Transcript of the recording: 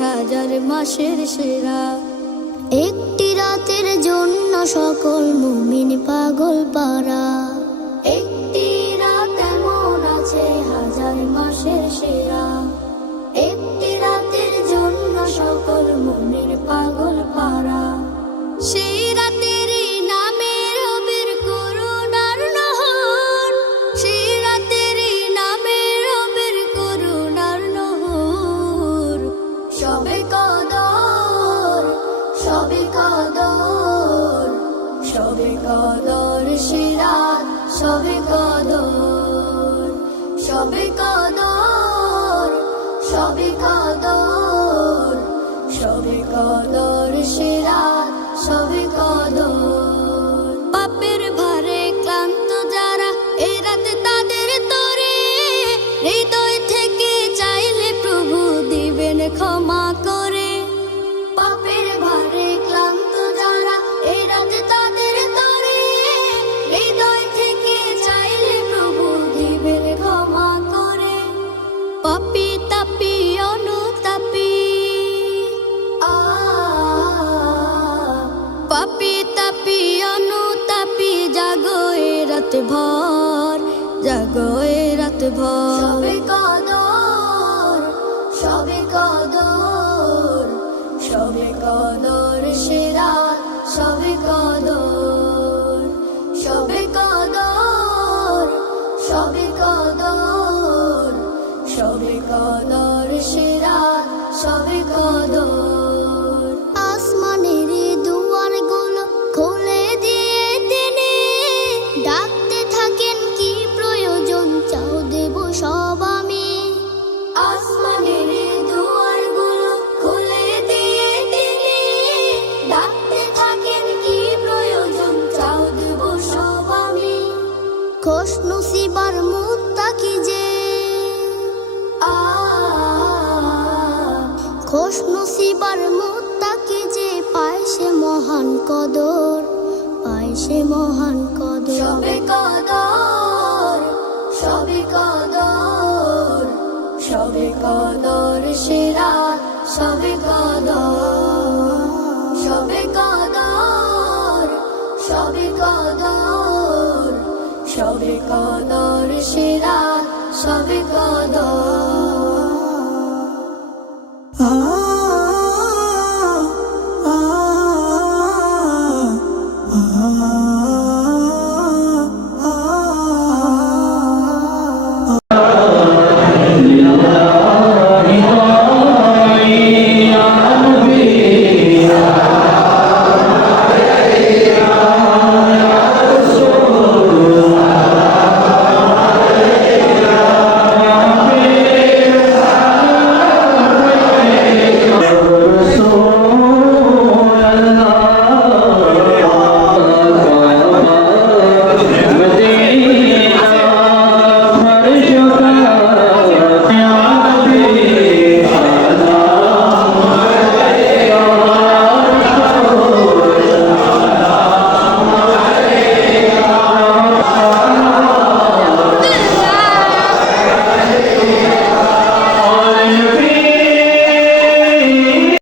হাজার মাসের সেরা। একটি রাতের জন্য সকল মুমিন পাগল পারা। একটি রাত এমন আছে হাজার মাসের সেরা। একটি রাতের জন্য সকল মুমিন পাগল পারা। সেই সবে কদর সবে কদর সবে কদর সিরাত সবে কদর। সবে কদর সবে কদর সবে কদর সেরা, সবে কদর সবে কদর সবে কদর সবে কদর। খোশ নসিবার যে? যে? মহান কদর মহান কদর। সবে সবে কদর সবে কদর সেরা, সবে কদর। সবে কদর সবে কদর। সবে কদর সেরা সবে কদর